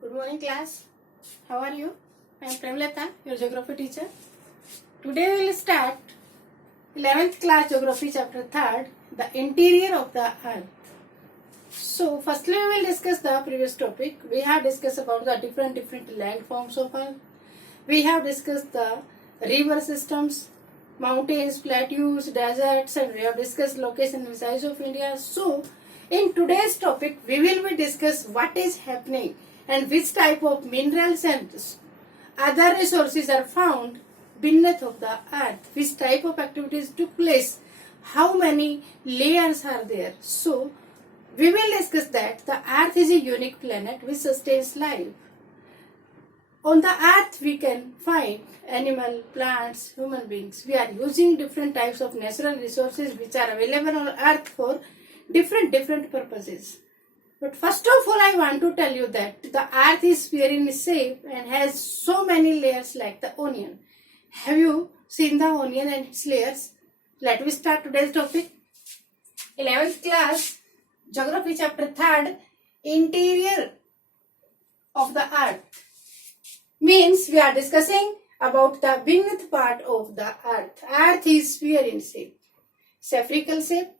Good morning class. How are you? I am Premlata, your geography teacher. Today we will start 11th class geography chapter 3rd, the interior of the earth. So firstly we will discuss the previous topic. We have discussed about the different landforms of earth. We have discussed the river systems, mountains, plateaus, deserts, and we have discussed location and size of India. So in today's topic we will be discuss what is happening and which type of minerals and other resources are found beneath of the earth, which type of activities took place, how many layers are there. So we will discuss that the earth is a unique planet which sustains life. On the earth we can find animal, plants, human beings. We are using different types of natural resources which are available on earth for different purposes. But first of all, I want to tell you that the earth is sphere in shape and has so many layers like the onion. Have you seen the onion and its layers? Let me start today's topic. 11th class, Geography chapter 3rd, interior of the earth. Means we are discussing about the beneath part of the earth. Earth is sphere in shape, spherical shape.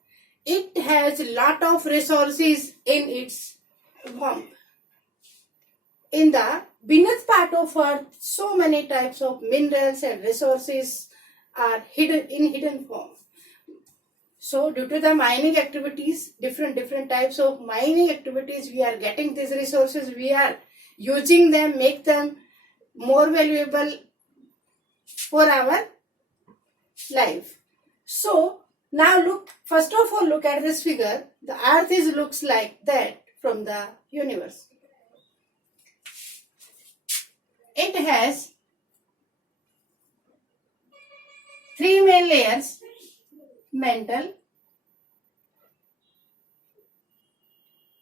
It has lot of resources in its form. In the beneath part of earth, so many types of minerals and resources are hidden form. So due to the mining activities, different types of mining activities, we are getting these resources, we are using them, make them more valuable for our life. So now look, first of all look at this figure. The earth looks like that from the universe. It has three main layers: mantle,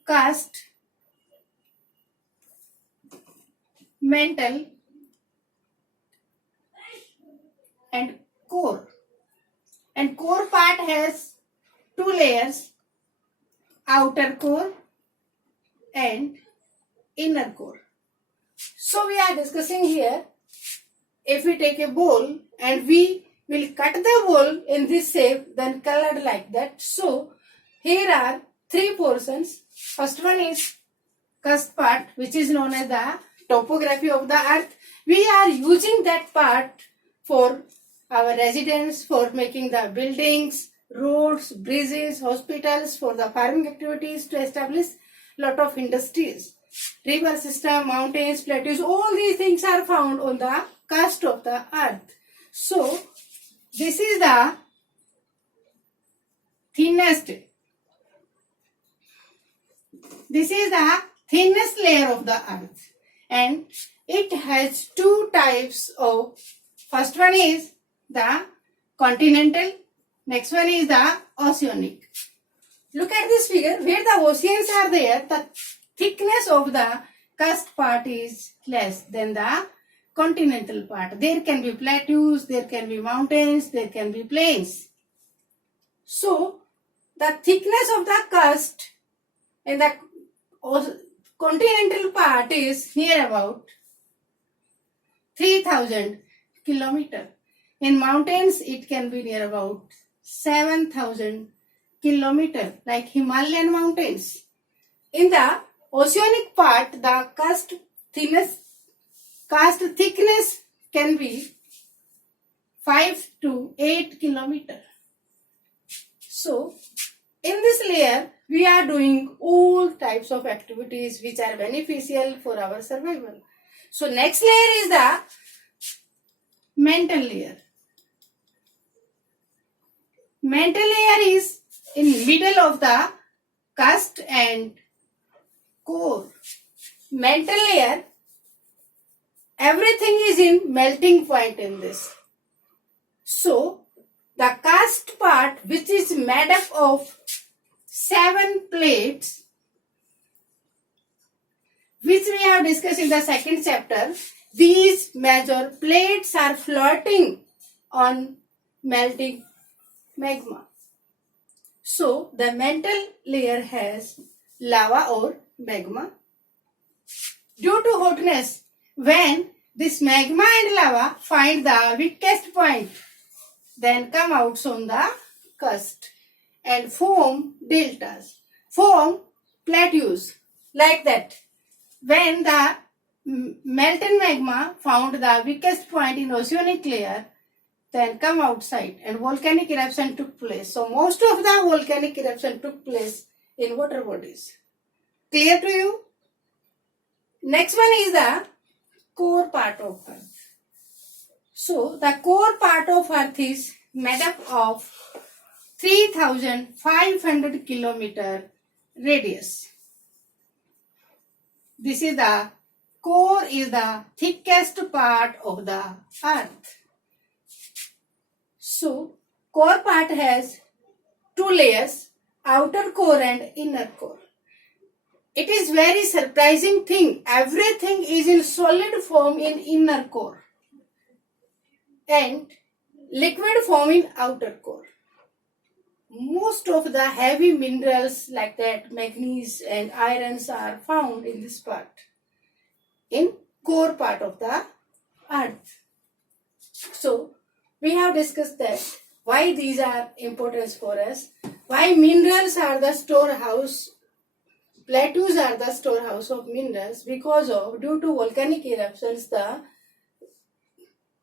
crust, mantle, and core. And core part has two layers: outer core and inner core. So we are discussing here, if we take a bowl and we will cut the bowl in this shape, then colored like that. So here are three portions. First one is crust part, which is known as the topography of the earth. We are using that part for our residents, for making the buildings, roads, bridges, hospitals, for the farming activities, to establish lot of industries. River system, mountains, plateaus, all these things are found on the crust of the earth. So this is the thinnest layer of the earth, and it has two types of, first one is the continental, next one is the oceanic. Look at this figure. Where the oceans are there, the thickness of the crust part is less than the continental part. There can be plateaus, there can be mountains, there can be plains. So the thickness of the crust in the continental part is near about 3000 kilometers. In mountains, it can be near about 7,000 kilometers, like Himalayan mountains. In the oceanic part, the crust thickness can be 5 to 8 kilometers. So in this layer, we are doing all types of activities which are beneficial for our survival. So next layer is the mantle layer. Mantle layer is in middle of the crust and core. Mantle layer, everything is in melting point in this. So the crust part, which is made up of 7 plates, which we have discussed in the second chapter, these major plates are floating on melting magma. So the mantle layer has lava or magma. Due to hotness, when this magma and lava find the weakest point, then come out on the crust and form deltas, form plateaus like that. When the melted magma found the weakest point in oceanic layer, then come outside and volcanic eruption took place. So most of the volcanic eruption took place in water bodies. Clear to you? Next one is the core part of Earth. So the core part of Earth is made up of 3,500 kilometer radius. This is the core, is the thickest part of the Earth. So core part has two layers, outer core and inner core. It is very surprising thing. Everything is in solid form in inner core and liquid form in outer core. Most of the heavy minerals like that, manganese and irons are found in this part, in core part of the Earth. So we have discussed that why these are important for us, why minerals are the storehouse, plateaus are the storehouse of minerals, because of due to volcanic eruptions the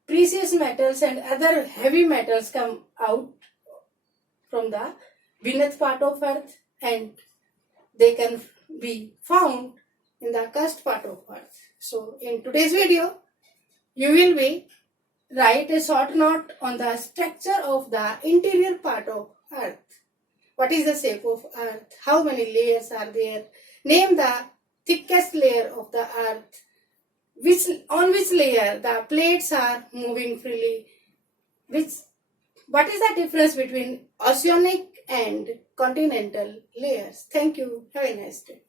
precious metals and other heavy metals come out from the beneath part of Earth and they can be found in the crust part of Earth. So in today's video, you will be write a short note on the structure of the interior part of Earth. What is the shape of Earth? How many layers are there? Name the thickest layer of the Earth. On which layer the plates are moving freely. What is the difference between oceanic and continental layers? Thank you. Have a nice day.